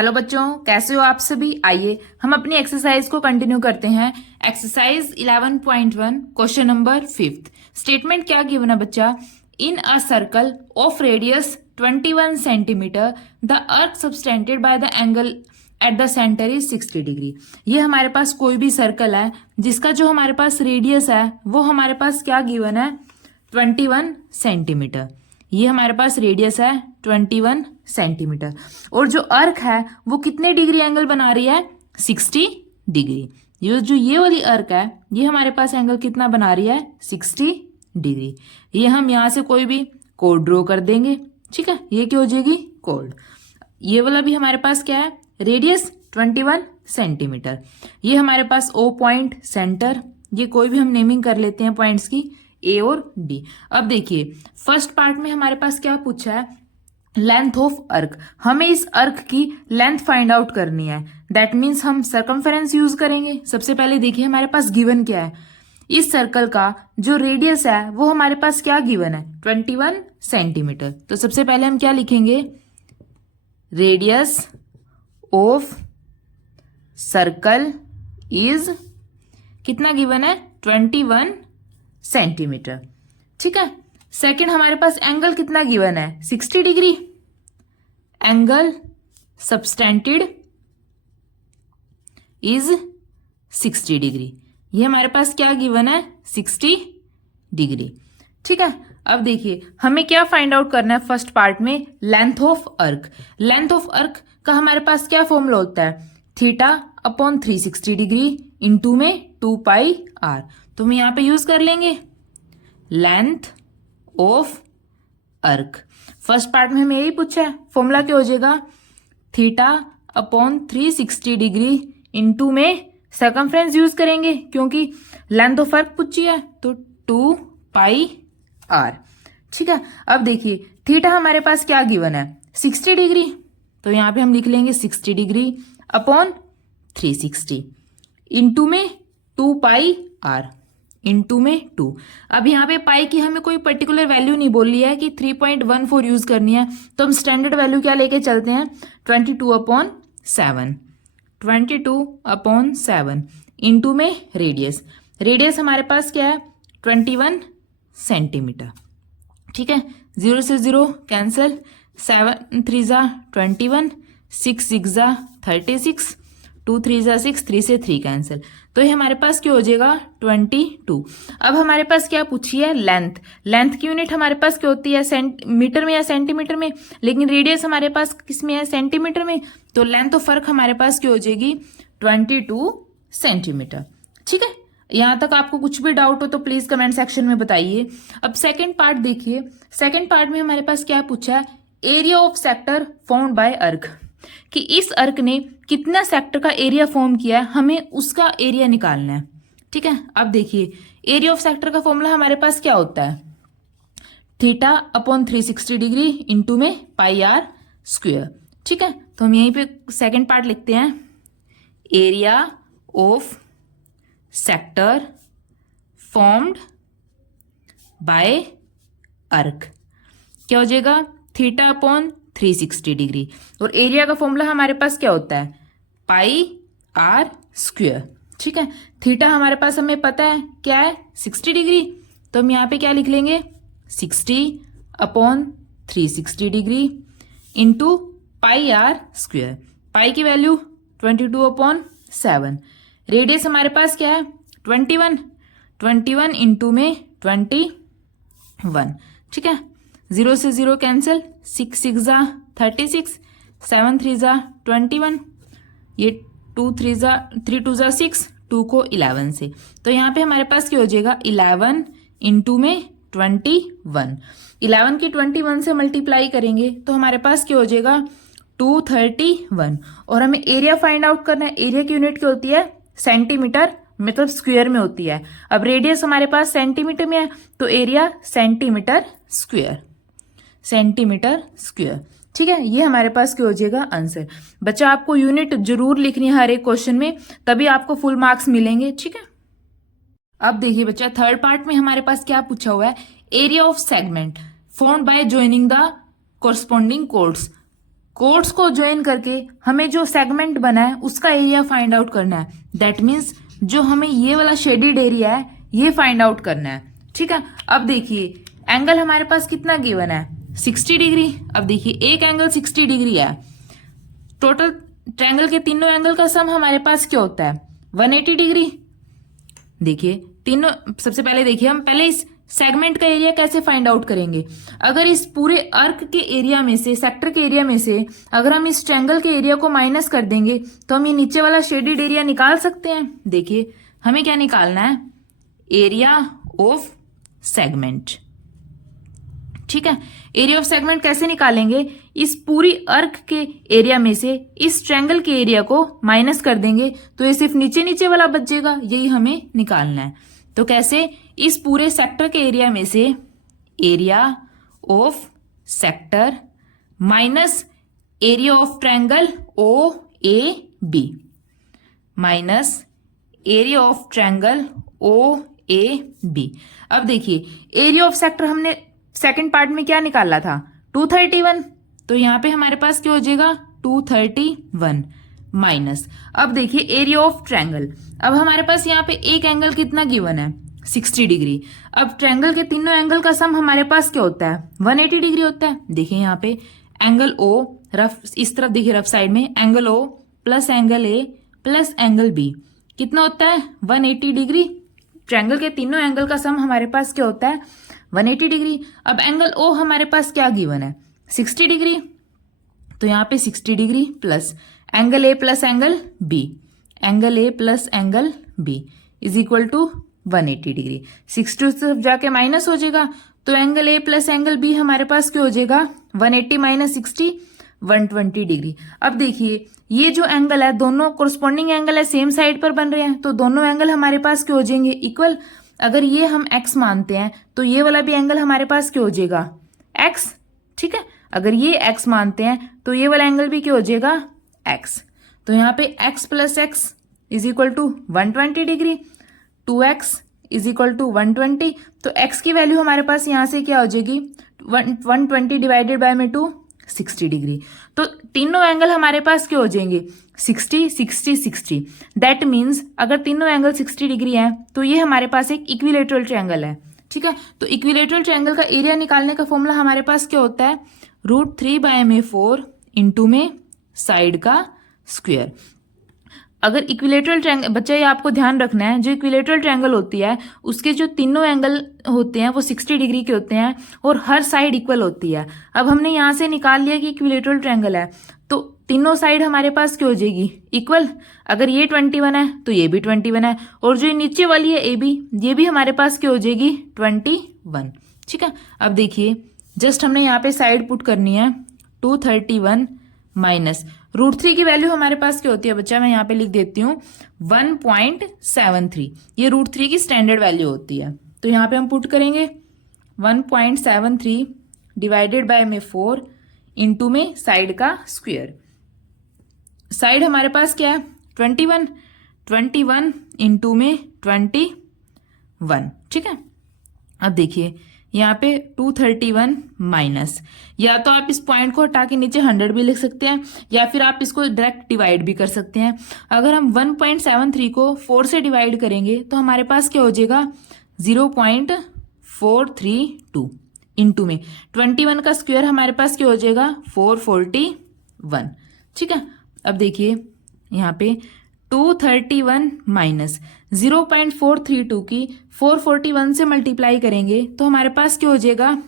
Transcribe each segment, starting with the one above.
Hello बच्चों, कैसे हो आप सभी। आइए हम अपनी एक्सरसाइज को कंटिन्यू करते हैं। Exercise 11.1 question number 5। स्टेटमेंट क्या गिवन है बच्चा। In a circle of radius 21 centimetre the arc subtended by the angle at the centre is 60 degree. ये हमारे पास कोई भी सर्कल है जिसका जो हमारे पास रेडियस है वो हमारे पास क्या गिवन है 21 सेंटीमीटर। ये हमारे पास रेडियस है 21 सेंटीमीटर और जो अर्क है वो कितने डिग्री एंगल बना रही है 60 डिग्री। ये वाली अर्क है ये हमारे पास एंगल कितना बना रही है 60 डिग्री। ये हम यहाँ से कोई भी कोड ड्रॉ कर देंगे, ठीक है। ये क्या हो जाएगी कोड। ये वाला भी हमारे पास क्या है रेडियस 21 सेंटीमीटर। ये हमारे पास ओ पॉइंट सेंटर, ये कोई भी हम नेमिंग कर लेते हैं पॉइंट्स की ए और डी। अब देखिए फर्स्ट पार्ट में हमारे पास क्या पूछा है लेंथ ऑफ अर्क। हमें इस अर्क की लेंथ फाइंड आउट करनी है। दैट मीन्स हम सर्कमफेरेंस यूज करेंगे। सबसे पहले देखिए हमारे पास गिवन क्या है। इस सर्कल का जो रेडियस है वो हमारे पास क्या गिवन है 21 सेंटीमीटर। तो सबसे पहले हम क्या लिखेंगे रेडियस ऑफ सर्कल इज कितना गिवन है 21 सेंटीमीटर, ठीक है। सेकंड हमारे पास एंगल कितना गिवन है 60 degree. Angle subtended is 60 degree. ये हमारे पास क्या गिवन है 60 डिग्री, ठीक है। अब देखिए हमें क्या फाइंड आउट करना है फर्स्ट पार्ट में लेंथ ऑफ अर्क। लेंथ ऑफ अर्क का हमारे पास क्या फॉर्मूला होता है थीटा अपॉन 360 डिग्री इंटू में 2 पाई आर। तो हम यहाँ पे यूज कर लेंगे लेंथ ऑफ अर्क। फर्स्ट पार्ट में हमें यही पूछा है फॉर्मूला क्या हो जाएगा थीटा अपॉन 360 डिग्री इंटू में सर्कमफ्रेंस यूज करेंगे क्योंकि लेंथ ऑफ अर्क पूछी है तो 2 पाई आर, ठीक है। अब देखिए थीटा हमारे पास क्या गिवन है 60 डिग्री, तो यहाँ पे हम लिख लेंगे 60 डिग्री अपॉन 360 इंटू में 2 पाई आर इंटू में 2। अब यहाँ पे पाई की हमें कोई पर्टिकुलर वैल्यू नहीं बोली है कि 3.14 यूज करनी है, तो हम स्टैंडर्ड वैल्यू क्या लेके चलते हैं 22/7। 22/7 इंटू में रेडियस। रेडियस हमारे पास क्या है 21 सेंटीमीटर, ठीक है। 0 से 0 कैंसिल, 7 3 जा 21, 6 6 जा 36, 2 3 जा 6, 3 से 3 कैंसिल, तो ये हमारे पास क्या हो जाएगा 22। अब हमारे पास क्या पूछी है लेंथ। लेंथ की यूनिट हमारे पास क्या होती है मीटर में या सेंटीमीटर में, लेकिन रेडियस हमारे पास किस में है सेंटीमीटर में। तो लेंथ ऑफ अर्क हमारे पास क्या हो जाएगी 22 सेंटीमीटर, ठीक है। यहां तक आपको कुछ भी डाउट हो तो प्लीज कमेंट सेक्शन में बताइए। अब सेकेंड पार्ट देखिए। सेकेंड पार्ट में हमारे पास क्या पूछा है area of sector formed by अर्क, कि इस अर्क ने कितना सेक्टर का एरिया फॉर्म किया है हमें उसका एरिया निकालना है, ठीक है। अब देखिए एरिया ऑफ सेक्टर का फॉर्मूला हमारे पास क्या होता है थीटा अपॉन 360 डिग्री इंटू में पाई आर स्क्वायर, ठीक है। तो हम यहीं पे सेकंड पार्ट लिखते हैं area of sector formed by अर्क क्या हो जाएगा थीटा अपॉन 360 डिग्री। और एरिया का फॉर्मूला हमारे पास क्या होता है पाई आर स्क्वायर, ठीक है। थीटा हमारे पास हमें पता है क्या है 60 डिग्री, तो हम यहाँ पे क्या लिख लेंगे 60/360 degree into pi r square. Pi की वैल्यू 22/7। रेडियस हमारे पास क्या है 21 इंटू में 21, ठीक है। 0 से 0 कैंसिल, 6 6 जा 36, 7 3 जा 21, ये 2 3 जा 3 2 जा 6, 2 को 11 से, तो यहाँ पे हमारे पास क्या हो जाएगा 11 इंटू में 21। 11 की 21 से मल्टीप्लाई करेंगे तो हमारे पास क्या हो जाएगा 231। और हमें एरिया फाइंड आउट करना है। एरिया की यूनिट क्या होती है सेंटीमीटर, मतलब स्क्वायर में होती है। अब रेडियस हमारे पास सेंटीमीटर में है तो एरिया सेंटीमीटर स्क्वायर, ठीक है। ये हमारे पास क्या हो जाएगा आंसर। बच्चा आपको यूनिट जरूर लिखनी है हर एक क्वेश्चन में, तभी आपको फुल मार्क्स मिलेंगे, ठीक है। अब देखिए बच्चा थर्ड पार्ट में हमारे पास क्या पूछा हुआ है area of segment formed by joining the corresponding codes. Codes को ज्वाइन करके हमें जो सेगमेंट बना है उसका एरिया फाइंड आउट करना है। दैट मीन्स जो हमें ये वाला शेडेड एरिया है ये फाइंड आउट करना है। ठीक है, अब देखिए एंगल हमारे पास कितना गिवन है 60 डिग्री। अब देखिए एक एंगल 60 डिग्री है, टोटल ट्रायंगल के तीनों एंगल का सम हमारे पास क्या होता है 180 डिग्री। देखिए तीनों, सबसे पहले देखिए हम पहले इस सेगमेंट का एरिया कैसे फाइंड आउट करेंगे। अगर इस पूरे अर्क के एरिया में से, सेक्टर के एरिया में से अगर हम इस ट्रायंगल के एरिया को माइनस कर देंगे तो हम ये नीचे वाला शेडेड एरिया निकाल सकते हैं। देखिए हमें क्या निकालना है, एरिया ऑफ सेगमेंट। ठीक है, एरिया ऑफ सेगमेंट कैसे निकालेंगे, इस पूरी अर्क के एरिया में से इस ट्रायंगल के एरिया को माइनस कर देंगे तो ये सिर्फ नीचे नीचे वाला बचेगा, यही हमें निकालना है। तो कैसे, इस पूरे सेक्टर के एरिया में से area of sector minus area of triangle O A B minus area of triangle O A B. अब देखिए एरिया ऑफ सेक्टर हमने सेकंड पार्ट में क्या निकाला था 231, तो यहां पे हमारे पास क्या हो जाएगा 231 माइनस। अब देखिए एरिया ऑफ ट्रायंगल, अब हमारे पास यहाँ पे एक एंगल कितना गिवन है 60 डिग्री। अब ट्रायंगल के तीनों एंगल का सम हमारे पास क्या होता है 180 डिग्री होता है। देखिए यहाँ पे एंगल ओ रफ, इस तरफ देखिए रफ साइड में angle O plus angle A plus angle B कितना होता है 180 डिग्री। ट्रायंगल के तीनों एंगल का सम हमारे पास क्या होता है 180 डिग्री। अब एंगल ओ हमारे पास क्या गिवन है 60 डिग्री, तो यहाँ पे 60 degree plus angle A plus angle B, angle A plus angle B is equal to 180 degree. 60 से जाके माइनस हो जाएगा तो angle A plus angle B हमारे पास क्या हो जाएगा 180 माइनस 60 120 डिग्री। अब देखिए ये जो एंगल है दोनों कोरस्पॉन्डिंग एंगल है, सेम साइड पर बन रहे हैं, तो दोनों एंगल हमारे पास क्या हो जाएंगे इक्वल। अगर ये हम x मानते हैं तो ये वाला भी एंगल हमारे पास क्या हो जाएगा x। ठीक है, अगर ये x मानते हैं तो ये वाला एंगल भी क्या हो जाएगा x। तो यहाँ पे x plus x is equal to 120 degree, 2x is equal to 120। तो x की वैल्यू हमारे पास यहाँ से क्या हो जाएगी 120 डिवाइडेड बाय में 2 60 डिग्री। तो तीनों एंगल हमारे पास क्या हो जाएंगे 60 60 60। दैट मीन्स अगर तीनों एंगल 60 डिग्री हैं तो ये हमारे पास एक इक्विलेटरल ट्रायंगल है। ठीक है, तो इक्विलेटरल ट्रायंगल का एरिया निकालने का फॉर्मूला हमारे पास क्या होता है √3/4 इंटू में साइड का स्क्वायर। अगर इक्विलेटरल ट्रायंगल, बच्चा ये आपको ध्यान रखना है, जो इक्विलेटरल ट्रायंगल होती है उसके जो तीनों एंगल होते हैं वो 60 डिग्री के होते हैं और हर साइड इक्वल होती है। अब हमने यहाँ से निकाल लिया कि इक्विलेटरल ट्रायंगल है तो तीनों साइड हमारे पास क्या हो जाएगी इक्वल। अगर ये 21 है तो ये भी 21 है और जो नीचे वाली है ए बी ये भी हमारे पास क्या हो जाएगी 21। ठीक है, अब देखिए जस्ट हमने यहाँ पे साइड पुट करनी है 231 माइनस √3 की वैल्यू हमारे पास क्या होती है बच्चा, मैं यहाँ पे लिख देती हूँ 1.73। ये √3 की स्टैंडर्ड वैल्यू होती है, तो यहाँ पे हम पुट करेंगे 1.73 डिवाइडेड बाय में 4 इंटू में साइड का स्क्वायर। साइड हमारे पास क्या है 21 इंटू में 21। ठीक है, अब देखिए यहाँ पे 231 माइनस, या तो आप इस पॉइंट को हटा के नीचे 100 भी लिख सकते हैं या फिर आप इसको डायरेक्ट डिवाइड भी कर सकते हैं। अगर हम 1.73 को 4 से डिवाइड करेंगे तो हमारे पास क्या हो जाएगा 0.432 इंटू में 21 का स्क्वायर हमारे पास क्या हो जाएगा 441। ठीक है, अब देखिए यहाँ पे 231 माइनस 0.432 की 441 से मल्टीप्लाई करेंगे तो हमारे पास क्या हो जाएगा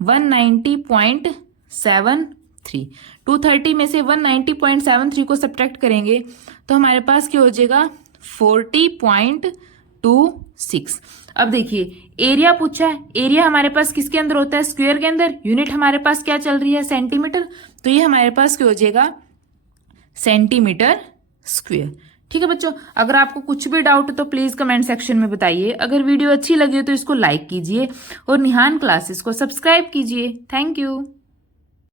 190.73। 230 में से 190.73 को सब्ट्रैक्ट करेंगे तो हमारे पास क्या हो जाएगा 40.26। अब देखिए एरिया पूछा है, एरिया हमारे पास किसके अंदर होता है स्क्वायर के अंदर, यूनिट हमारे पास क्या चल रही है सेंटीमीटर, तो ये हमारे पास क्या हो जाएगा सेंटीमीटर स्क्वायर। ठीक है बच्चों, अगर आपको कुछ भी डाउट है तो प्लीज कमेंट सेक्शन में बताइए। अगर वीडियो अच्छी लगी हो तो इसको लाइक कीजिए और निहान क्लासेस को सब्सक्राइब कीजिए। Thank you.